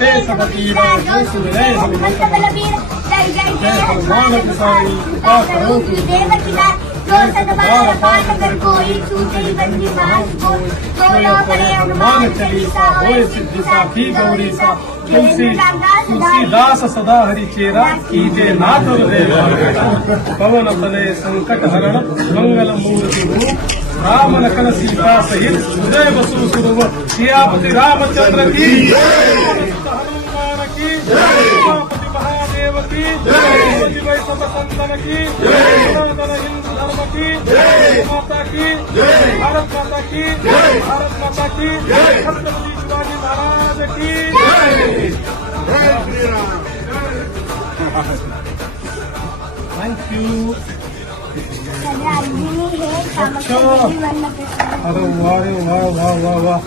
ते सबकी राजो सुरे हनुमंत बलवीर जय जय जय हनुमान गोसाई कृपा करो की देव की दात जो सतबार पाठ कर कोई छूटे बंदी मास को बोलो पड़े हनुमान चालीसा होए सिद्धि साखी गौरी सा तुलसीदास सदा हरि चेरा कीजे नाथ देव पवन तनय संकट हरण मंगल मूर्ति रूप राम लखन सीता सहित उदय बसु सुरव सियापति रामचंद्र की हनुमान की उमापति महादेव की जय सब संतन की सनातन हिंदू धर्म की माता की भारत माता की भारत माता की छत्रपति शिवाजी महाराज की जय श्री राम। Thank you. अच्छा अरे वाह वाह वाह वाह वाह।